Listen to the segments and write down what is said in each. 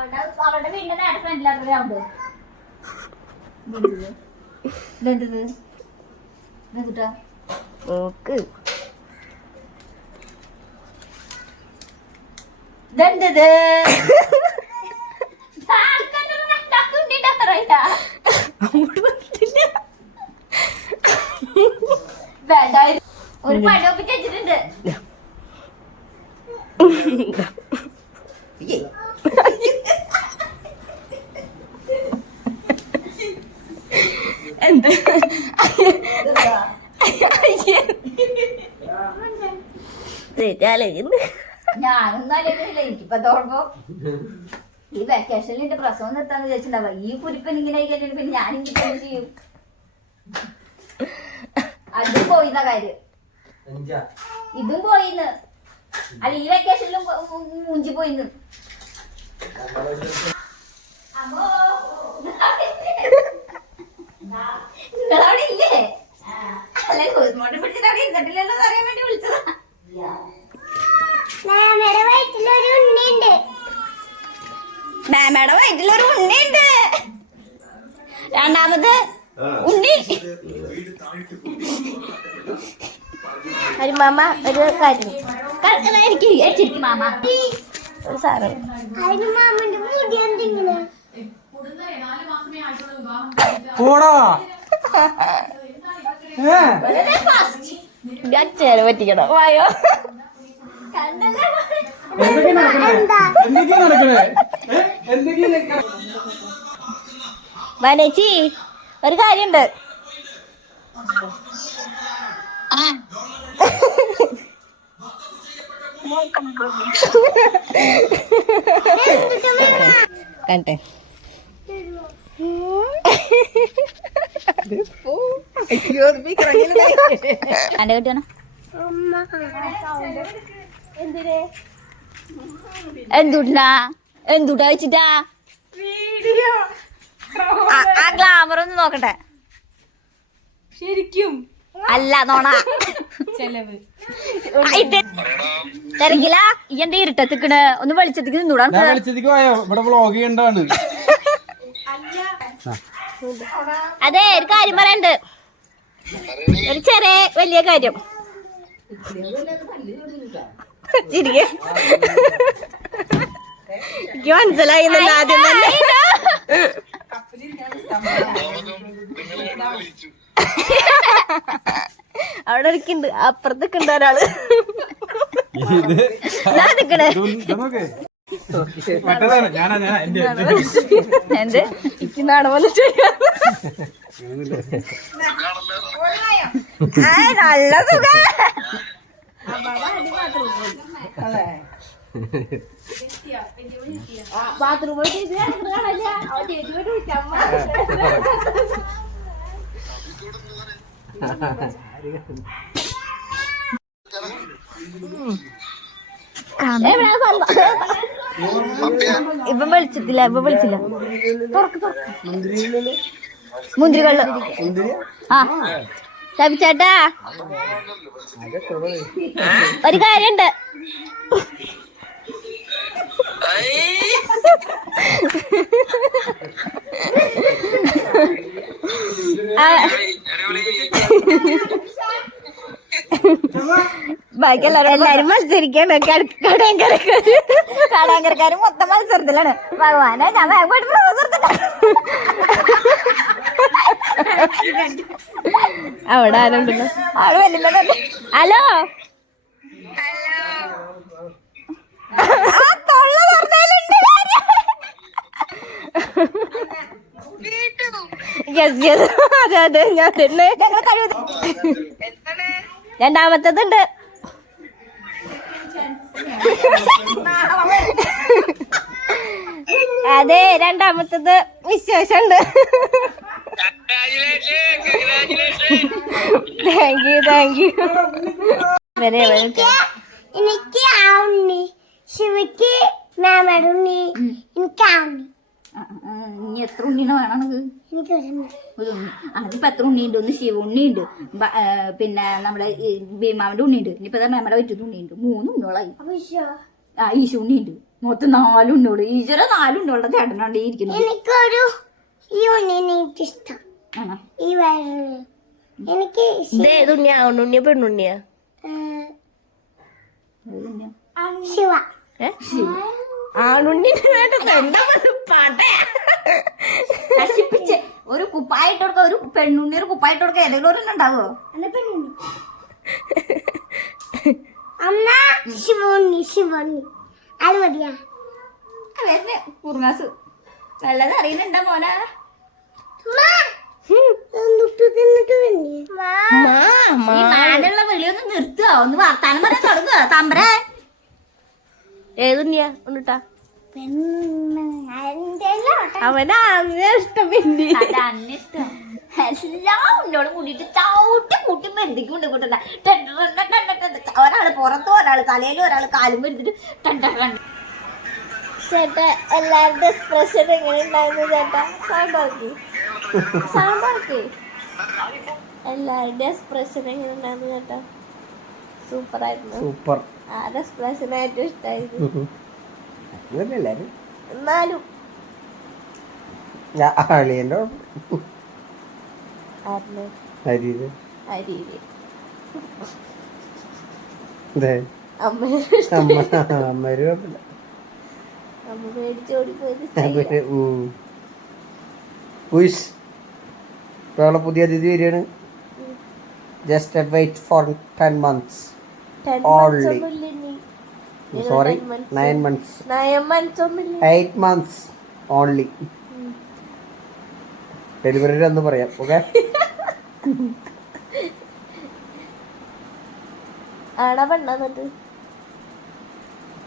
അവളുടെ അവളുടെ വീടിന്റെ നേരെ ഫ്രണ്ടിലാണ് ഗ്രൗണ്ട് ഇതെന്തത്? ഇതെന്തുട്ടാ? നോക്ക്. ഇതെന്തത്? ഒരു ഒപ്പിച്ച് വെച്ചിട്ടുണ്ട്. എന്ത് ഈ വെക്കേഷനിൽ എന്റെ പ്രസവം നിർത്താന്ന് വിചാരിച്ചിട്ടുണ്ടാവുക ഈ കുരിപ്പൻ ഇങ്ങനെ ആയി കഴിഞ്ഞിട്ട് പിന്നെ ഞാൻ എനിക്ക് എന്ത് ചെയ്യും അതും പോയിന്ന കാര്യം ഇതും പോയിന്ന് അല്ല ഈ വെക്കേഷനിലും മുഞ്ചി പോയിന്ന് അമ്മോ നിങ്ങളവിടെ ഇല്ലേ അല്ല കുരുമോട്ട് പിടിച്ചിട്ട് അവിടെ ഇരുന്നിട്ടില്ലല്ലോ എന്ന് അറിയാൻ വേണ്ടി വിളിച്ചതാ. മാമയുടെ വയറ്റിലൊരു ഉണ്ണിയുണ്ട്. മാമയുടെ വയറ്റിലൊരു ഉണ്ണിയുണ്ട്. രണ്ടാമത് ഉണ്ണി. ഹരിമാമ ഒരു കാര്യം. എനിക്ക് മാമ. ഒരു സാറ്. മാമന്റെ മുടി പോടാ. ഏ? ഞാൻ ചേര പറ്റിക്കണം? വായോ? വനേച്ചി ഒരു കാര്യണ്ട് കണ്ടേ. എന്റെ കുട്ടിയാണ് എന്തുട്ടാ? എന്തുട്ടാ വെച്ചിട്ടാ? ആ- ആ ഗ്ലാമർ ഒന്ന് നോക്കട്ടെ. ശരിക്കും. അല്ല നോണ. ചെലവ്. തിരക്കില? ഈ എന്റെ ഇരുട്ടത്തിക്കണ്? ഒന്ന് വെളിച്ചത്തേക്ക് നിന്നൂടാ വെളിച്ചത്തേക്ക് പോയോ? ഇവിടെ വ്ളോഗ് ചെയ്യണ്ടാണ് അതെ ഒരു കാര്യം പറയണ്ട്. ഒരു ചെറിയ വലിയ കാര്യം. ചിരികെ എനിക്ക് മനസ്സിലായി ആദ്യം തന്നെ. അവിടെ ഇരിക്കുന്നുണ്ട് അപ്പുറത്തൊക്കെ ഉണ്ട് ഒരാൾ. നിക്കണേ. എന്ത്? എനിക്ക് നാണം വന്നിട്ട് നല്ല സുഖം ഇപ്പൊ വിളിച്ചിട്ടില്ല ഇപ്പൊ വിളിച്ചില്ല മുന്തിരി? കള്ള് ആ. ചേട്ടാ ഒരു കാര്യണ്ട്. ബാക്കി എല്ലാരും എല്ലാരും മത്സരിക്കാണ്. കടയങ്കരക്കാര് കടയങ്കരക്കാര് മൊത്തം മത്സരത്തിലാണ്. ഭഗവാനെ ഞാൻ വേഗം പോയിട്ട്. അവിടെ ആരുണ്ടല്ലോ? ഹലോ. യെസ് യെസ് അതെ അതെ ഞാൻ തന്നെ. ഞങ്ങൾ കഴിവ് രണ്ടാമത്തതുണ്ട്. അതെ രണ്ടാമത്തത് വിശേഷമുണ്ട് താങ്ക് യു താങ്ക് യു വരെ എനിക്ക് ആ ഉണ്ണി ശിവയ്ക്ക് മാമയുടെ ഉണ്ണി. എനിക്ക് ആ ഉണ്ണി ആ, ആ, ഇനി എത്ര ഉണ്ണീനെ വേണത് എനിക്ക് ഒരു ഉണ്ണി. അതിപ്പോ എത്ര ഉണ്ണിയുണ്ട്? ഒന്ന് ശിവ ഉണ്ണിയുണ്ട്. പിന്നെ നമ്മുടെ ഭീമാവിന്റെ ഉണ്ണിയുണ്ട്. ഇനിയിപ്പോ മേമയുടെ പറ്റു ഉണ്ണിയുണ്ട്. മൂന്ന് ഉണ്ണികളായി ആ ഈശു ഉണ്ണിയുണ്ട്. മൊത്തം നാലുണ്ടോളൂ ഈശ്വര നാലുണ്ടോളുടെ ചേട്ടനാണ്ട് ഈ ഇരിക്കുന്നത് എനിക്കൊരു ഈ ഉണ്ണിനെ എനിക്കിഷ്ടം ആണോ? ഈ വയറ് എനിക്ക് പെണ്ണുണ്ണിയാ. ശിവ. ആണുണ്ണിന് വേണ്ട എന്താ പാട്ടേ? നശിപ്പിച്ച്. ഒരു കുപ്പായിട്ട് കൊടുക്ക ഒരു പെണ്ണുണ്ണി ഒരു കുപ്പായിട്ട് കൊടുക്ക ഏതെങ്കിലും ഒരെണ്ണം ഉണ്ടാവോ അമ്മ ശിവണ്ണി ശിവണ്ണി അത് മതിയാ. വരുന്നേ കുറുങ്ങാസ്. നല്ലത് അറിയുന്നുണ്ടോ മോനെ? അമ്മ, എന്നിട്ട് തിന്നിട്ട് വേണ്ടി ഈ മാനുള്ള വിളിയൊന്ന് നിർത്തുക ഒന്ന് വർത്താനം പറയാൻ തുടങ്ങുക തമ്പരേ. ഏതുണ്ണിയാ അവനാ ഇഷ്ടം പിന്നെ. അന്നിഷ്ടം എല്ലാം ഉന്നോട് കൂടിയിട്ട് ചവിട്ടി കൂട്ടി ബന്ധിക്കൊണ്ട് കൂട്ടണ്ട ഒരാൾ പുറത്തും ഒരാൾ തലയിലും ഒരാൾ കാലും എടുത്തിട്ട് ടൺ. ചേട്ടാ എല്ലാവരുടെ എക്സ്പ്രഷൻ എങ്ങനെ ഉണ്ടായിരുന്നു ചേട്ടാ സാമ്പാർക്ക് സാമ്പാർക്ക് എല്ലാവരുടെ എക്സ്പ്രഷൻ എങ്ങനെ ഉണ്ടായിരുന്നു ചേട്ടാ? സൂപ്പർ ആയിരുന്നു. സൂപ്പർ ആരുടെ എക്സ്പ്രഷൻ ഏറ്റവും ഇഷ്ടമായിരുന്നു എന്നാലും. അളിയന്റെ അരിയിൽ അവളെ പുതിയ അതിഥി വരികയാണ്. Just wait for ten months ഇനി. സോറി. നയൻ മന്ത്സ് 9 മന്ത്സ് ഒന്നുമില്ല. എയ്റ്റ് മന്ത്സ് ഓൺലി ഡെലിവറി എന്ന് പറയാം ഓക്കെ ആടാ പെണ്ണ എന്നിട്ട്?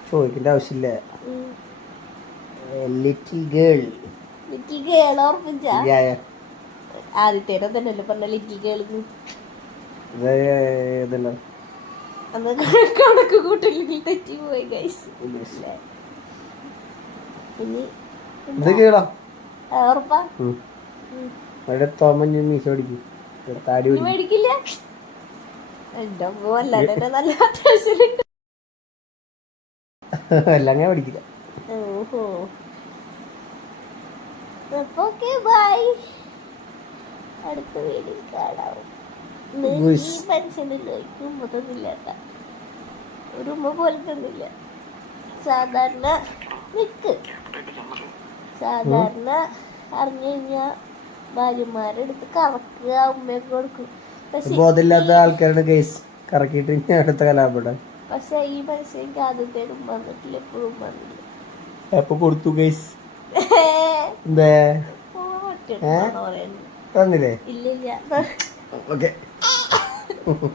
ചോദിക്കേണ്ട ആവശ്യമില്ല. ലിറ്റിൽ ഗേൾ ഓർപ്പിച്ച? തന്നെയല്ലേ പറഞ്ഞ ലിറ്റിൽ അന്ന് കണക്ക് കൂട്ടില്ലെങ്കിൽ തെറ്റി പോയി ഗൈസ് ഇനി ഉറപ്പാ? മീശ ഇവിടെ താടി ഇനി പിടിക്കും മേടിക്കില്ല? എന്റെ അമ്മ അല്ലാണ്ട് നല്ല അത്യാവശ്യം എല്ലാം അങ്ങനെ പഠിക്കില്ല ഓഹോ. അപ്പൊ ഓക്കെ ബൈ അടുത്ത വീഡിയോ കാണാവും ഇന്ന് Guys. ഈ മനുഷ്യനില്ല എനിക്ക് ഉമ്മ തന്നില്ല കേട്ടാ. ഒരു ഉമ്മ പോലും തന്നില്ല. സാധാരണ നിക്ക്. സാധാരണ അറിഞ്ഞു കഴിഞ്ഞാ ഭാര്യമാരെടുത്ത് കറക്കുക ഉമ്മയൊക്കെ കൊടുക്കും. പക്ഷെ ബോധമില്ലാത്ത ആൾക്കാരുടെ കേസ് കറക്കിയിട്ട് ഞാൻ അടുത്ത കലാപെടാൻ പക്ഷെ ഈ മനുഷ്യൻ എനിക്ക് ആദ്യത്തേനും വന്നിട്ടില്ല എപ്പോഴും വന്നില്ല. എപ്പൊ കൊടുത്തു കേസ് എന്തേ? ഒറ്റ പറയുന്നത് തന്നില്ലേ ഇല്ല ഇല്ല. ഓക്കെ.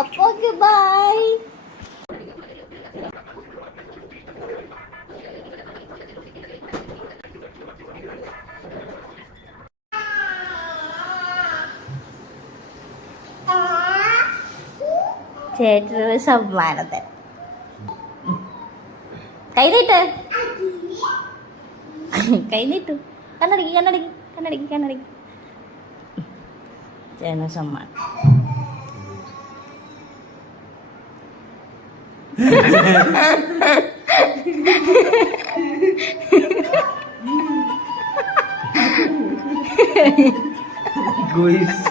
അപ്പൊ ബൈ ചേട്ടനൊരു സമ്മാനം തരാം. കൈനീട്ട് കൈനീട്ടു കണ്ണടക്കി കണ്ണടക്കി കണ്ണടക്കി കണ്ണടക്കി. ചേട്ടന് സമ്മാനം. ഹലോ